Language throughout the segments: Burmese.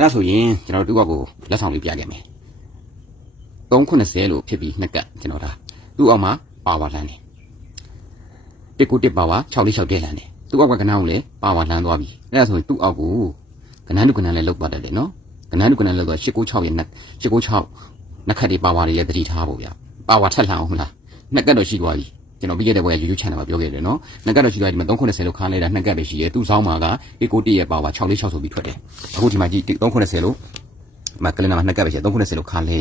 အဲ့ဒါဆိုရင်ကျွန်တော်တို့ကကိုလက်ဆောင်လေးပြခဲ့မယ်390လို့ဖြစ်ပြီးနှစ်ကတ်ကျွန်တော်ဒါသူ့အောက်မှာပါဝါလန်းတယ်တစ်ကိုတစ်ပါဝါ646တဲ့လန်းတယ်သူ့အောက်ကကနန်းကိုလည်းပါဝါလန်းသွားပြီအဲ့ဒါဆိုရင်သူ့အောက်ကိုကနန်းတူကနန်းလည်းလောက်သွားတတ်တယ်နော်ကနန်းတူကနန်းလောက်သွား896ရဲ့896နှစ်ခတ်တွေပါဝါတွေလည်းတတိထားဖို့ဗျာပါဝါထက်လှအောင်မလားနှစ်ကတ်တော့ရှိသွားပြီ ကျွန်တော်ပြီးခဲ့တဲ့ဘွယ် YouTube channel မှာပြောခဲ့တယ်နော်နှစ်ကတ်တော့ရှိသွားဒီမှာ390လို့ခါလိုက်တာနှစ်ကတ်ပဲရှိရဲ့သူ့ဆောင်းမှာက1ကို1ရဲ့ပါဝါ646ဆိုပြီးထွက်တယ်အခုဒီမှာကြည့်390လို့ဒီမှာကလင်နာမှာနှစ်ကတ်ပဲရှိတယ်390လို့ခါလဲ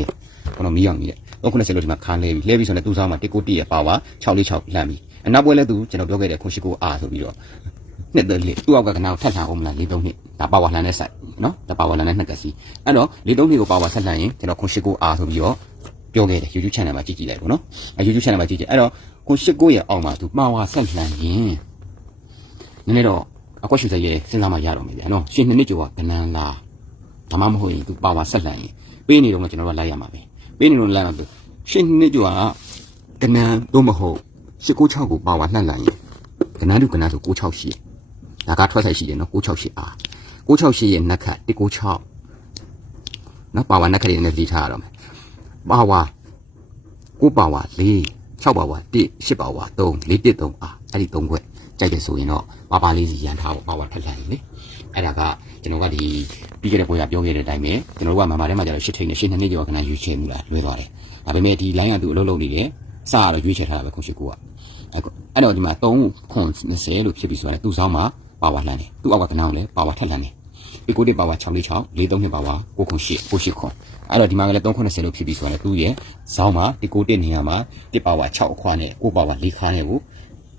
ကျွန်တော်မီးအောင်ကြီးတဲ့390လို့ဒီမှာခါလဲပြီလဲပြီဆိုရင်သူ့ဆောင်းမှာ1ကို1ရဲ့ပါဝါ646လမ်းပြီအနောက်ဘွယ်လဲသူကျွန်တော်ပြောခဲ့တဲ့ခွန်ရှိကိုအာဆိုပြီးတော့နှစ်သက်လေးသူ့အောက်ကကနာကိုထပ်ထအောင်မလား43နှစ်ဒါပါဝါလန်နဲ့ဆိုင်နော်ဒါပါဝါလန်နဲ့နှစ်ကတ်စီအဲ့တော့43နှစ်ကိုပါဝါဆက်လှန်ရင်ကျွန်တော်ခွန်ရှိကိုအာဆိုပြီးတော့ပြောခဲ့တယ် YouTube channel မှာကြည့်ကြည့်လိုက်ပေါ့နော်အဲ YouTube channel မှာကြည့်ကြည့်အဲ့တော့ ကိုရှိကိုရဲ့အောက်မှာသူပါဝါဆက်လှန်ရင်နည်းနည်းတော့အကွက်ရှူစရဲ့စဉ်းစားမှရတော့မယ်ဗျာနော်ရှင်နှစ်နှစ်ကျော်ကကနန်းလားဒါမှမဟုတ်ရင်သူပါဝါဆက်လှန်ရင်ပေးနေတော့ကျွန်တော်တို့လိုက်ရမှာပဲပေးနေတော့လိုက်မှာပဲရှင်နှစ်နှစ်ကျော်ကကနန်းတော့မဟုတ်696ကိုပါဝါလှန်လှန်ရင်ကနန်းတူကနန်းဆို668ရှိဒါကထွက်ဆိုင်ရှိတယ်နော်668အား668ရဲ့နက်ခတ်196နော်ပါဝါနက်ခတ်တွေနဲ့ဒီထားရတော့မယ်ပါဝါကိုပါဝါ4 6ပါဝါ1 8ပါဝါ3 4 1 3အာအဲ့ဒီ3ခွက်ကြိုက်တယ်ဆိုရင်တော့ပါပါလေးစီရန်ထားဖို့ပါဝါထက်လှန်ရင်လေအဲ့ဒါကကျွန်တော်ကဒီပြီးခဲ့တဲ့ပွဲကပြောခဲ့တဲ့အတိုင်းပဲကျွန်တော်တို့ကမမထဲမှာကျတော့ရှစ်ထိန်နဲ့ရှစ်နှစ်နှစ်ကျော်ခဏရွေးချယ်မှုလားလွဲသွားတယ်ဒါပေမဲ့ဒီ line ကသူအလုပ်လုပ်နေတယ်စရတော့ရွေးချယ်ထားတာပဲခုရှိကိုကအဲ့တော့ဒီမှာ3ခွန်20လို့ဖြစ်ပြီးဆိုရင်သူ့ဆောင်မှာပါဝါလှန်တယ်သူ့အောက်ကကနောင်လည်းပါဝါထက်လှန်တယ် ဒီကိုတိပါဝါ646 43နှစ်ပါဝါ9ခွန်8 9 8ခွန်အဲ့တော့ဒီမှာကလည်း390လို့ဖြစ်ပြီးဆိုရင်သူ့ရဲ့ဇောင်းမှာဒီကိုတိနေရာမှာတစ်ပါဝါ6အခွာနဲ့9ပါဝါ4ခါနဲ့ကို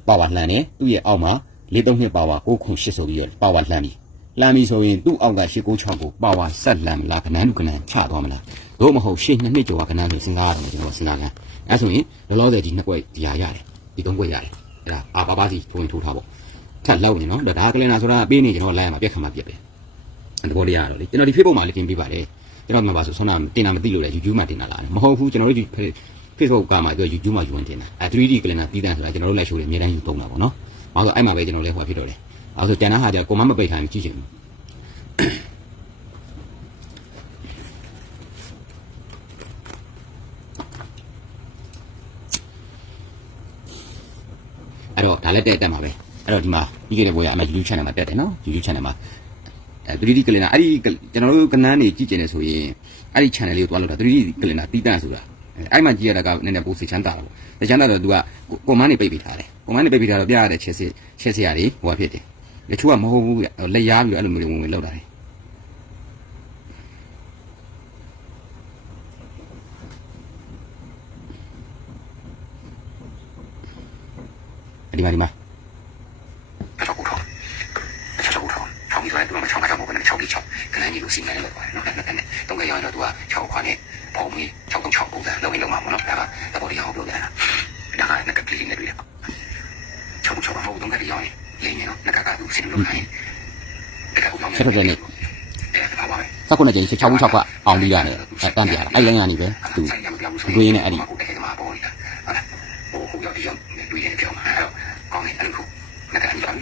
ပါဝါလှန်တယ်သူ့ရဲ့အောက်မှာ43နှစ်ပါဝါ9ခွန်8ဆိုပြီးတော့ပါဝါလှန်ပြီလှမ်းပြီဆိုရင်သူ့အောက်က896ကိုပါဝါဆက်လှမ်းမလားကနန်းလူကနန်းချသွားမလားတို့မဟုတ်ရှေ့နှစ်နှစ်ကျော်ကကနန်းလို့စဉ်းစားရတယ်ကျွန်တော်စဉ်းစားကန်အဲဆိုရင်လောလောဆယ်ဒီနှစ်ကွက်ဒီဟာရတယ်ဒီသုံးကွက်ရတယ်အဲ့ဒါအာပါပါစီထိုးရင်ထိုးထားပေါ့ထပ်လောက်နေနော်ဒါကလင်နာဆိုတာပေးနေကျွန်တော်လိုက်ရမှာပြက်ခံမှာပြက်ပဲ တဘောလေးရတော့လေကျွန်တော်ဒီ Facebook မှာလည်းတင်ပေးပါတယ်ကျွန်တော်မှပါဆိုဆွမ်းနာတင်တာမသိလို့လေ YouTube မှာတင်တာလားမဟုတ်ဘူးကျွန်တော်တို့ဒီ Facebook ကမှပြော YouTube မှာယူဝင်တင်တာအဲ 3D ကလင်နာပြီးတန်းဆိုတာကျွန်တော်တို့လည်းရှိုးတယ်အများတိုင်းယူသုံးတာပေါ့နော်။ဘာလို့အဲ့မှာပဲကျွန်တော်လည်းဟိုဖြစ်တော့တယ်။အဲဆိုတန်တာဟာကြကိုမမပိတ်ထိုင်ကြည့်ချင်ဘူး။အဲ့တော့ဒါလည်းတက်တက်မှာပဲ။အဲ့တော့ဒီမှာပြီးခဲ့တဲ့ဘွေကအမ YouTube channel မှာတက်တယ်နော်။ YouTube channel မှာအဲ 3D ကလင်နာအဲ့ဒီကျွန်တော်တို့ကနန်းနေကြည့်ကျင်နေဆိုရင်အဲ့ဒီ channel လေးကိုတွားလို့တာ 3D ကလင်နာတီးတန့်ဆိုတာအဲ့မှာကြည့်ရတာကနည်းနည်းပိုစိတ်ချမ်းသာတာပေါ့။စိတ်ချမ်းသာတော့ तू ကကွန်မန်းနေပိတ်ပေးထားတယ်။ကွန်မန်းနေပိတ်ပေးထားတော့ပြရတဲ့ချက်စစ်ချက်စရာတွေဟိုဖြစ်တယ်။တချို့ကမဟုတ်ဘူးလက်ရားပြီးအဲ့လိုမျိုးဝင်ဝင်လောက်တာလေ။ဒီမှာဒီမှာ လေး6ခလန်းကြီးကိုစီမံလုပ်ပါတယ်နော်အဲ့ဒါနဲ့တုံးကရောင်းတော့သူက6ခွာနဲ့ပုံပြီး6.6ပုံစံလုပ်ရင်းလုပ်မှာပေါ့နော်ဒါကသဘောတရားဟောပြောတယ်လားဒါကငကကလေးနဲ့တွေ့တယ်6.6ပုံတုံးကရောင်းရင်လေနော်ငကကသူစီမံလုပ်နိုင်တယ်ဒါကဘာလဲဆက်ပြန်စက်ခုနှစ်ကြိမ်6 6ခွအောင်ပြီးရတယ်တန့်ပြတာအဲ့လိုင်းကနေပဲသူတွေးနေအဲ့ဒီ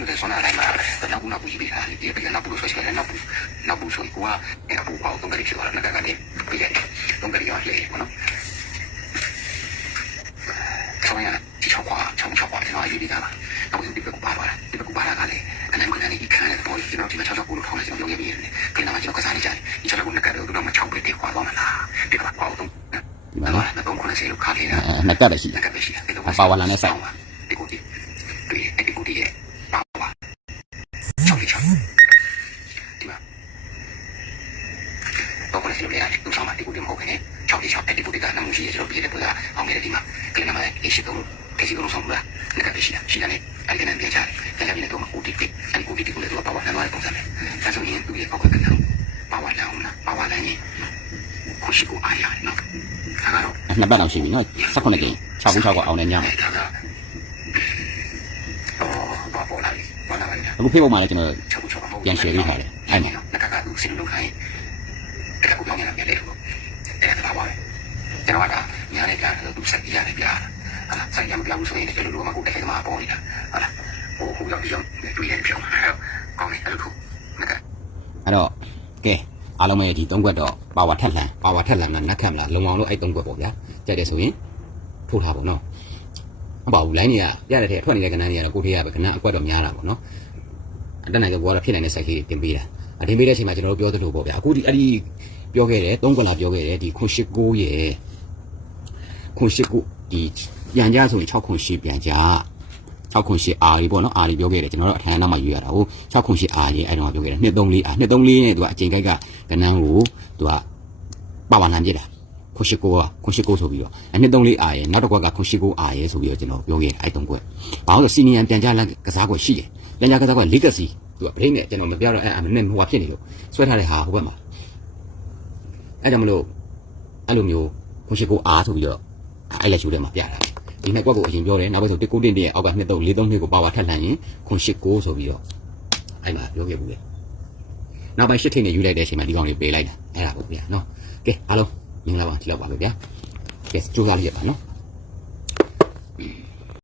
de zona de mar, de la una posibilidad, y de la pulso se la pu, la pulso y cua, era pu pau con derecho a la caga de pilla, don que iba ley, bueno. Sonia, si chokwa, chom chokwa, no hay vida más. No pueden tipo ocupar ahora, tipo ocupar la calle. En el canal y canal de poli, no tiene chacho culo, no tiene bien, que nada más yo casar y ya. Y chacho una cara, no me chau pete cua, vamos la. Tipo pau don. ဒီမှာနော်မကုန်း90လောက်ခါလေးတာမတက်ပဲရှိတယ်မပါဝါလာနဲ့ဆိုင်ပါ လေးနမလေးရှိတော့ကစီကတော့ဆောင်ဘူးလားငါကရှိတာရှိတယ်အဲ့ဒီကနေပြန်ချတယ်ပြန်ချပြီးတော့ကိုဒီအဲ့ဒီကိုဒီကိုလည်းတော့ပါဝါနံတော့ပုံစံပဲဒါဆိုရင်သူ့ရဲ့အောက်ကကနံပါဝါနံလားပါဝါနံကြီးခုရှိကိုအားရနော်ဒါကတော့နှစ်ပတ်လောက်ရှိပြီနော်စက္ကုနှစ်ကြိမ်6ဘူး6ကအောင်နေညမှာဒါကအော်ဘာပေါ်လာလဲဘာလာလဲအခု Facebook မှာလည်းကျွန်တော်ချောချောမဟုတ်ပြန် share ပေးထားတယ်အဲ့မှာနကကသူစင်လုံးခိုင်းအဲ့ဒါကိုပြောနေတာပြန်လေလို့အဲ့ဒါပါပဲကျွန်တော်ကညာနဲ့ပြန်တယ်သူစက်ပြရတယ်ပြား ဟာလားဆိုင်ရမပြောင်းဆိုရင်လည်းလူလူမကိုတက်ခါမှာပေါ်နေတာဟာလားဟိုဟိုရောက်ပြီးတော့တွေ့ရတယ်ပြောင်းဟာကောင်းတယ်အဲ့လိုခုနကအဲ့တော့ကဲအားလုံးပဲဒီသုံးခွက်တော့ပါဝါထက်လှန်ပါဝါထက်လှန်ကနက်ခတ်မလားလုံအောင်လို့အဲ့သုံးခွက်ပေါ့ဗျာကြိုက်တယ်ဆိုရင်ထိုးထားပေါ့နော်မပါဘူးလိုင်းတွေကရတဲ့ထက်ထွက်နေတဲ့ကဏ္ဍတွေကတော့ကိုထေးရပဲကဏ္ဍအကွက်တော့များတာပေါ့နော်အတက်နိုင်တဲ့ဘောကတော့ဖြစ်နိုင်တဲ့ site လေးတင်ပေးတာအတင်ပေးတဲ့အချိန်မှာကျွန်တော်တို့ပြောသလိုပေါ့ဗျာအခုဒီအဲ့ဒီပြောခဲ့တယ်သုံးခွက်လာပြောခဲ့တယ်ဒီခွန်ရှိကိုရဲ့ခွန်ရှိကိုဒီ ပြန်ကြဆိုရင်6ခွန်ရှိပြန်ကြ6ခွန်ရှိအာရီပေါ့နော်အာရီပြောခဲ့တယ်ကျွန်တော်တို့အထမ်းနောက်မှယူရတာဟို6ခွန်ရှိအာရီအဲ့တော့ပြောခဲ့တယ်234အာ234နဲ့သူကအချိန်ကိုက်ကကဏ္ဍကိုသူကပါဝါလန်ပြစ်တာခွန်ရှိကိုကခွန်ရှိကိုဆိုပြီးတော့အ234အာရဲ့နောက်တစ်ခွက်ကခွန်ရှိကိုအာရဲ့ဆိုပြီးတော့ကျွန်တော်ပြောခဲ့တယ်အဲ့တုံးခွက်ဘာလို့လဲစီနီယံပြန်ကြလက်ကစားခွက်ရှိတယ်ပြန်ကြကစားခွက် legacy သူကဗရိတ်နဲ့ကျွန်တော်မပြောတော့အဲ့အမနဲ့ဟိုဟာဖြစ်နေလို့ဆွဲထားတဲ့ဟာဟိုဘက်မှာအဲ့ကြောင့်မလို့အဲ့လိုမျိုးခွန်ရှိကိုအာဆိုပြီးတော့အဲ့လက်ရှိုးထဲမှာပြတာ ဒီနှစ်ကွက်ကိုအရင်ပြောတယ်နောက်ဘက်ဆိုတစ်ကိုတင်တင်ရဲ့အောက်က2 3 4 3နှစ်ကိုပါဝါထက်လှန်ရင်ခွန်ရှိကိုဆိုပြီးတော့အဲ့မှာပြောခဲ့ဘူးလေနောက်ပိုင်းရှစ်ထိန်နေယူလိုက်တဲ့အချိန်မှာဒီကောင်လေးပေးလိုက်တာအဲ့ဒါပေါ့ဗျာနော်ကဲအားလုံးမင်္ဂလာပါဒီလောက်ပါပဲဗျာကဲကြိုးစားလိုက်ရပါနော်